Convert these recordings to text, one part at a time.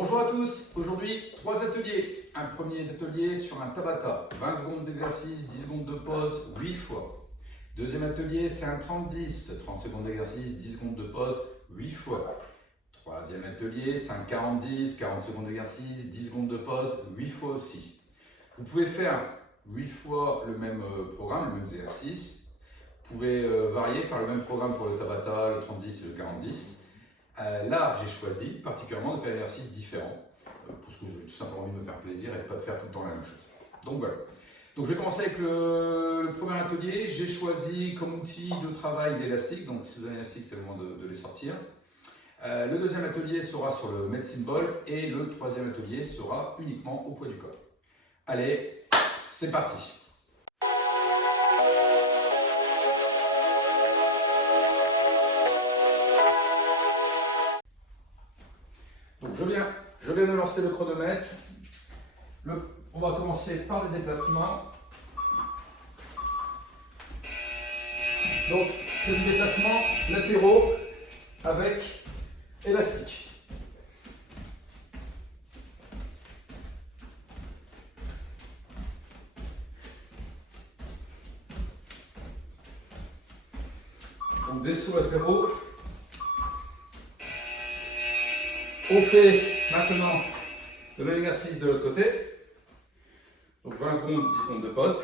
Bonjour à tous, aujourd'hui 3 ateliers. Un premier atelier sur un Tabata, 20 secondes d'exercice, 10 secondes de pause, 8 fois. Deuxième atelier c'est un 30-10, 30 secondes d'exercice, 10 secondes de pause, 8 fois. Troisième atelier c'est un 40-10, 40 secondes d'exercice, 10 secondes de pause, 8 fois aussi. Vous pouvez faire 8 fois le même programme, le même exercice. Vous pouvez varier, faire le même programme pour le Tabata, le 30-10 et le 40-10. Là, j'ai choisi particulièrement de faire un exercice différent parce que j'avais tout simplement envie de me faire plaisir et de ne pas faire tout le temps la même chose. Donc voilà. Donc je vais commencer avec le premier atelier. J'ai choisi comme outil de travail l'élastique. Donc si vous avez un élastique, c'est le moment de les sortir. Le deuxième atelier sera sur le medicine ball et le troisième atelier sera uniquement au poids du corps. Allez, c'est parti! Donc je viens de lancer le chronomètre. On va commencer par les déplacements. Donc c'est des déplacements latéraux avec élastique. Donc des sauts latéraux. On fait maintenant le même exercice de l'autre côté. Donc 20 secondes, 10 secondes de pause.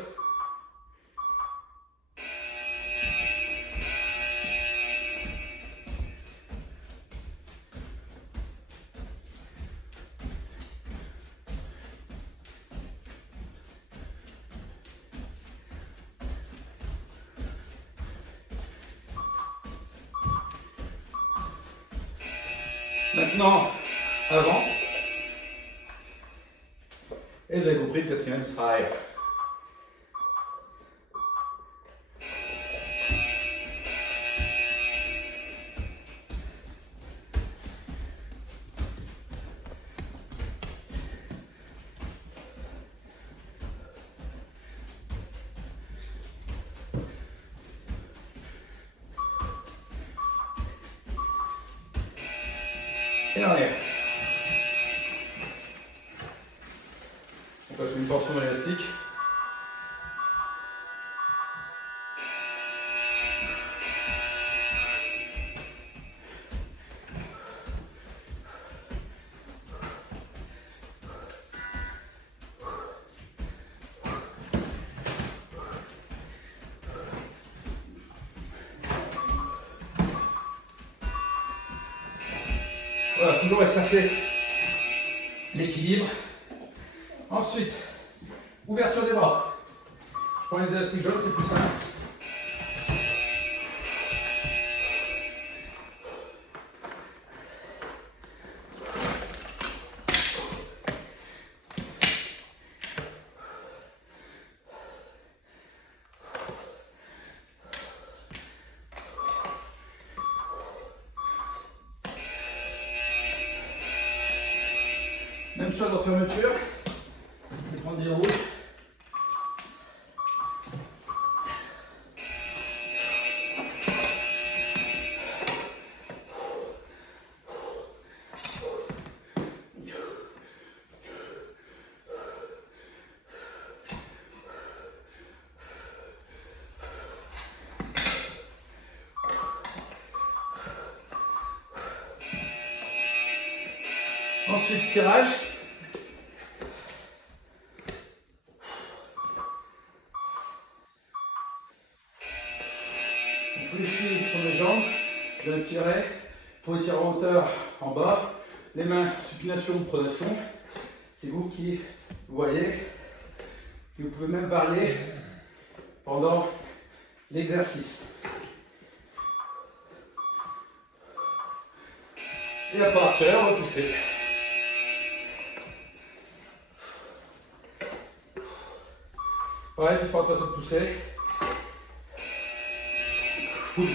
Maintenant, avant. Et vous avez compris, le quatrième qui sera arrière. Et arrière. On passe une portion d'élastique. Voilà, toujours aller chercher l'équilibre. Ensuite, ouverture des bras. Je prends les élastiques jaunes, c'est plus simple. Même chose en fermeture. Je vais prendre des rouges. Ensuite, tirage. On fléchit sur les jambes. Je vais tirer pour étirer en hauteur en bas. Les mains, supination, pronation. C'est vous qui voyez. Et vous pouvez même varier pendant l'exercice. Et à partir, repousser. Pareil, différentes façons de pousser. Vous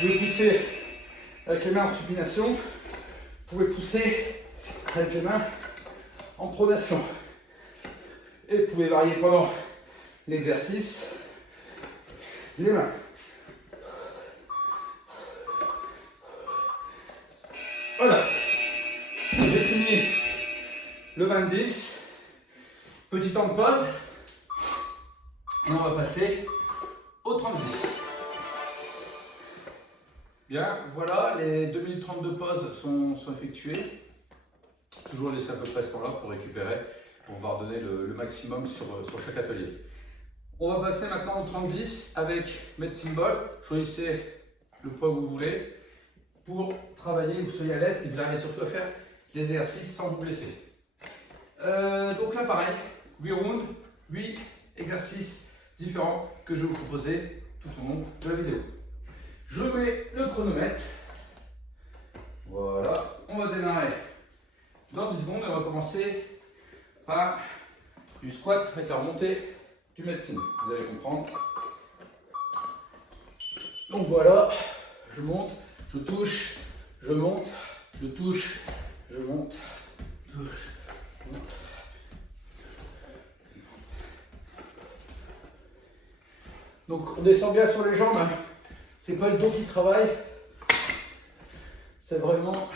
pouvez pousser avec les mains en supination. Vous pouvez pousser avec les mains en pronation. Et vous pouvez varier pendant l'exercice les mains. Voilà. J'ai fini 20-10. Petit temps de pause. Et on va passer au 30-10. Bien, voilà, les 2 minutes 30 de pause sont effectuées. Toujours laisser à peu près ce temps-là pour récupérer, pour pouvoir donner le maximum sur chaque atelier. On va passer maintenant au 30-10 avec Medicine Ball. Choisissez le poids que vous voulez pour travailler, que vous soyez à l'aise et vous arrivez surtout à faire les exercices sans vous blesser. Donc là pareil, 8 rounds, 8 exercices différents que je vais vous proposer tout au long de la vidéo. Je mets le chronomètre. Voilà, on va démarrer dans 10 secondes et on va commencer par du squat avec la remontée du médecine. Vous allez comprendre. Donc voilà, je monte, je touche, je monte, je touche, je monte, touche, monte. Donc on descend bien sur les jambes, hein. C'est pas le dos qui travaille, c'est vraiment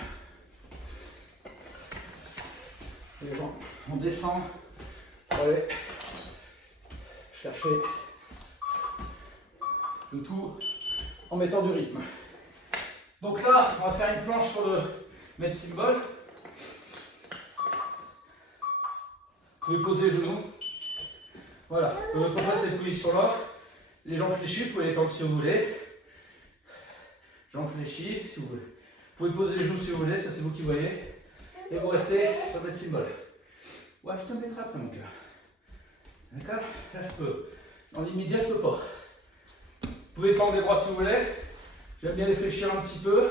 les jambes. On descend, allez, chercher le tout en mettant du rythme. Donc là, on va faire une planche sur le Medicine Ball. Vous pouvez poser les genoux. Voilà, votre place cette position là. Les jambes fléchies, vous pouvez les tendre si vous voulez. Jambes fléchies, si vous voulez. Vous pouvez poser les genoux si vous voulez, ça c'est vous qui voyez. Et vous restez sur le Medicine Ball. Ouais, je te mettrai après mon cœur. D'accord? Là je peux. Dans l'immédiat, je peux pas. Vous pouvez tendre les bras si vous voulez. J'aime bien les fléchir un petit peu.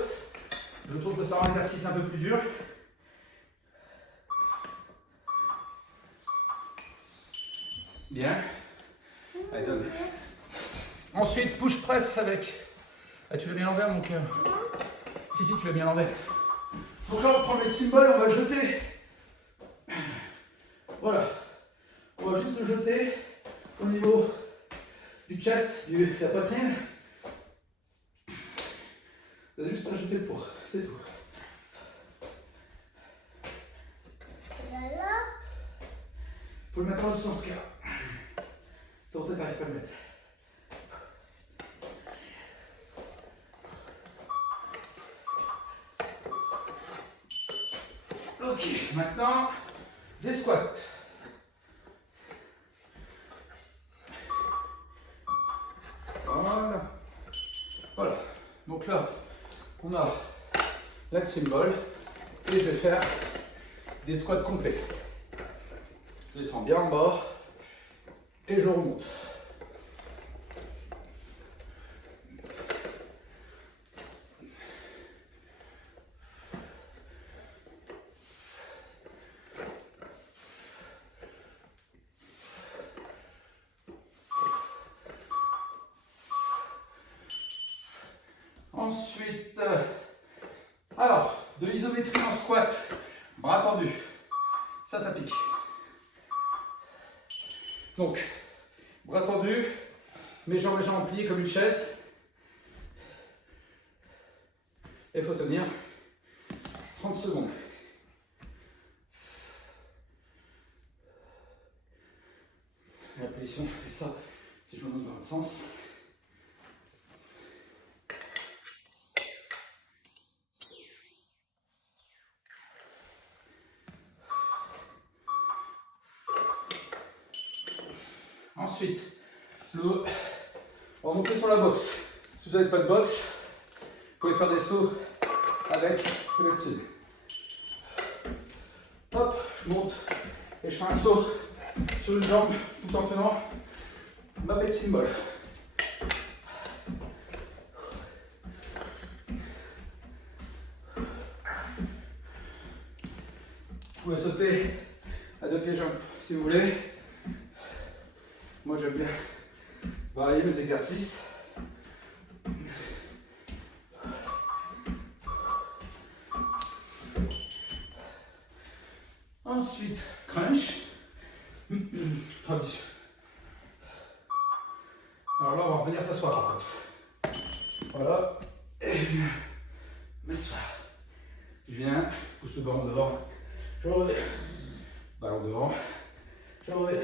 Je trouve que ça rend l'exercice un peu plus dur. Bien. Allez, donne. Ensuite, push press avec. Ah, tu veux bien l'envers, mon cœur? Si, tu veux bien l'envers. Donc là, on prend le Medicine Ball, on va jeter. Voilà. On va juste le jeter au niveau du chest, de la poitrine. Vous allez juste rajouter le poids, c'est tout. Il faut le mettre dans le sens car c'est pour ça que tu n'arrives pas à le mettre. Ok, maintenant des squats. Voilà. Voilà. Donc là, on a la symbole et je vais faire des squats complets. Je descends bien en bas et je remonte. Ensuite, alors, de l'isométrie en squat, bras tendus, ça pique. Donc, bras tendus, mes jambes légèrement pliées comme une chaise. Et il faut tenir 30 secondes. La position, je fais ça si je me monte dans le sens. Ensuite, on va monter sur la boxe. Si vous n'avez pas de boxe, vous pouvez faire des sauts avec le Medicine. Hop, je monte et je fais un saut sur une jambe tout en tenant ma Medicine Ball. Vous pouvez sauter à 2 pieds jambes si vous voulez. Moi j'aime bien varier mes exercices. Ensuite, crunch. Tradition. Alors là, on va revenir s'asseoir par contre. Voilà. Et je viens m'asseoir. Je viens, pousse le ballon devant. Je reviens. Ballon devant, je reviens.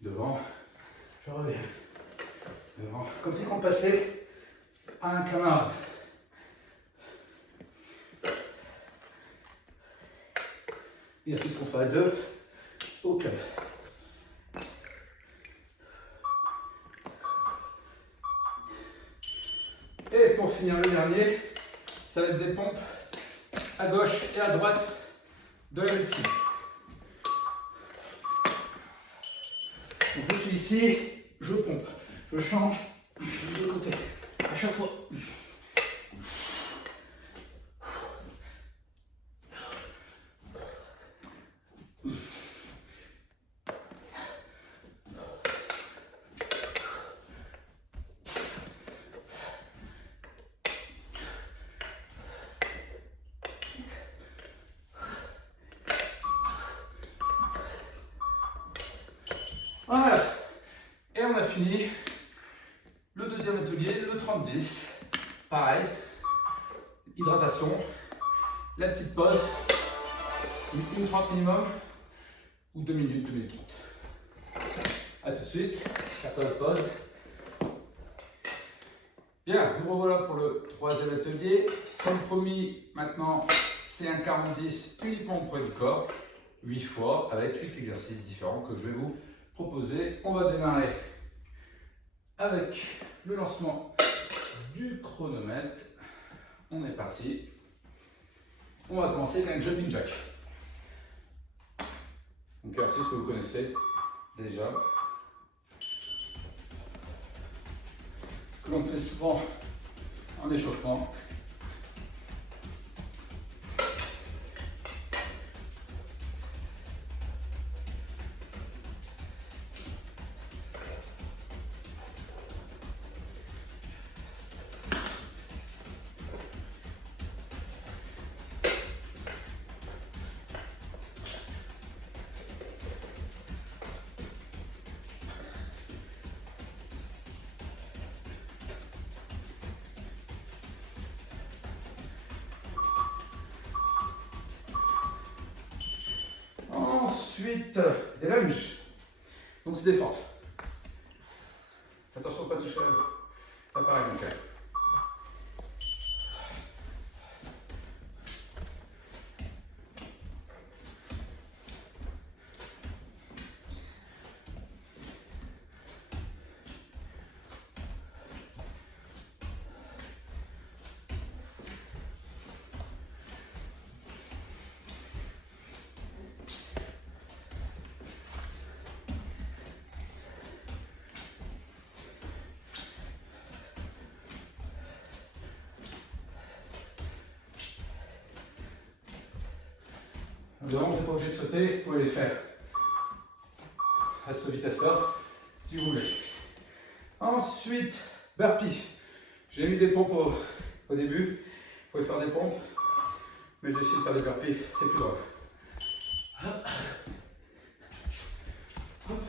Devant, je reviens. Devant. Comme si on passait à un camarade. Exercice qu'on fait à deux au club. Et pour finir le dernier, ça va être des pompes à gauche et à droite de la médecine. Donc je suis ici, je pompe, je change de côté à chaque fois. Voilà, et on a fini le deuxième atelier, le 30-10. Pareil, hydratation, la petite pause, une 30 minimum ou 2 minutes, 2 minutes 30. A tout de suite, pas de pause. Bien, nous revoilà pour le troisième atelier. Comme promis, maintenant c'est un 40-10 uniquement au poids du corps, 8 fois avec 8 exercices différents que je vais vous proposer. On va démarrer avec le lancement du chronomètre. On est parti. On va commencer avec un jumping jack. Donc exercice que vous connaissez déjà, que l'on fait souvent en échauffement. Ensuite, des lunges. Donc c'est des forces. Attention de ne pas toucher l'appareil bancaire. Devant, vous n'êtes pas obligé de sauter, vous pouvez les faire à cette vitesse-là, si vous voulez. Ensuite, burpee. J'ai mis des pompes au début, vous pouvez faire des pompes, mais j'ai essayé de faire des burpees, c'est plus drôle. Hop. Hop.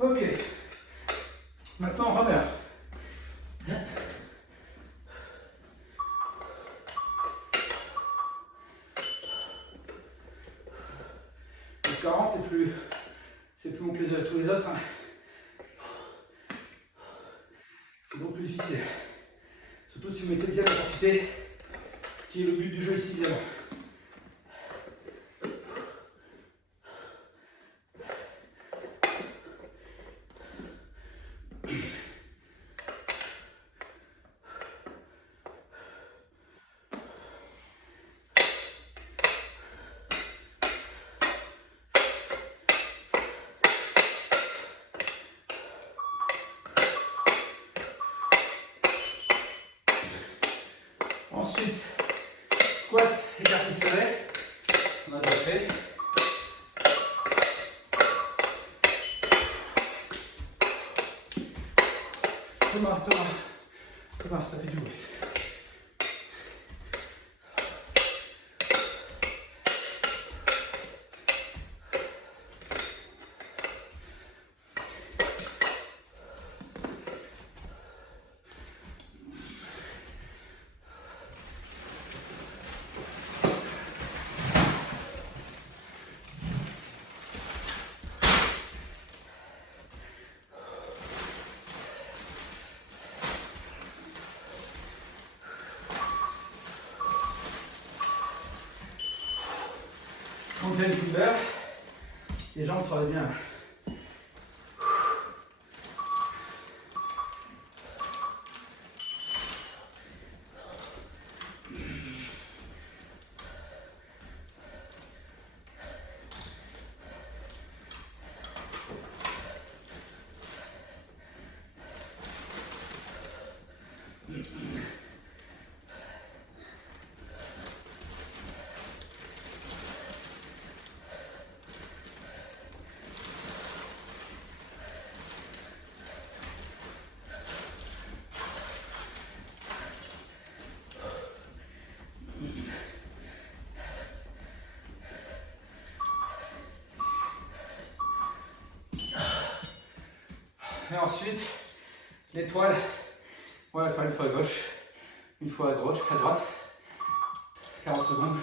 Ok, maintenant rameur. Le 40, c'est plus mon plaisir à tous les autres. Hein. C'est beaucoup plus difficile. Surtout si vous mettez bien l'intensité, qui est le but du jeu ici évidemment. fait. Thomas, ça fait du bruit. On vient une couleur, les jambes travaillent bien. Et ensuite, l'étoile, on va la faire une fois à gauche, une fois à droite, 40 secondes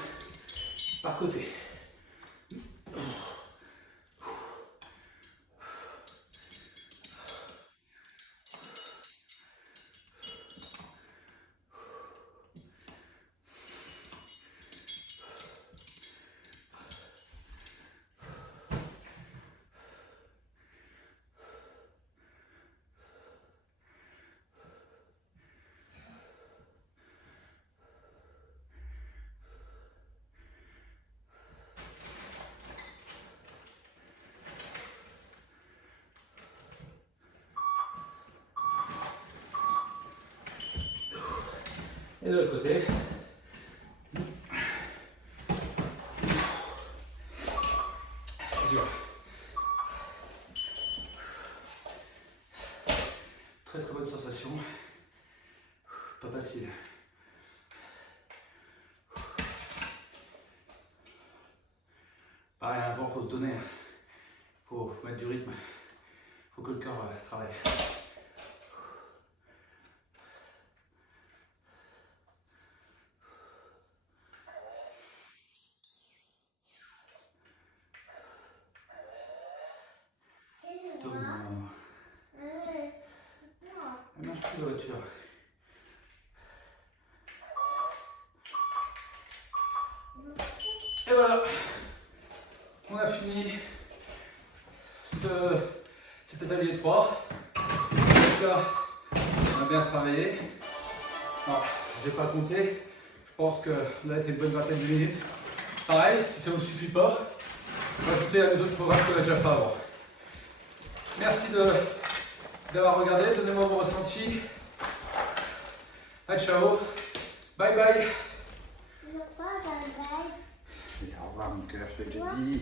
par côté. Et de l'autre côté. Dur. Très très bonne sensation. Pas facile. Pareil, avant, il faut se donner. Il faut mettre du rythme. Il faut que le corps travaille. Marche plus la voiture. Et voilà, on a fini cet atelier 3. Là, on a bien travaillé. Alors, je n'ai pas compté. Je pense que là, été une bonne vingtaine de minutes. Pareil, si ça ne vous suffit pas, rajoutez à les autres programmes qu'on a déjà fait avant. Merci d'avoir regardé, donnez-moi vos ressentis. Ciao, bye bye. Au revoir mon cœur, je te l'ai déjà dit.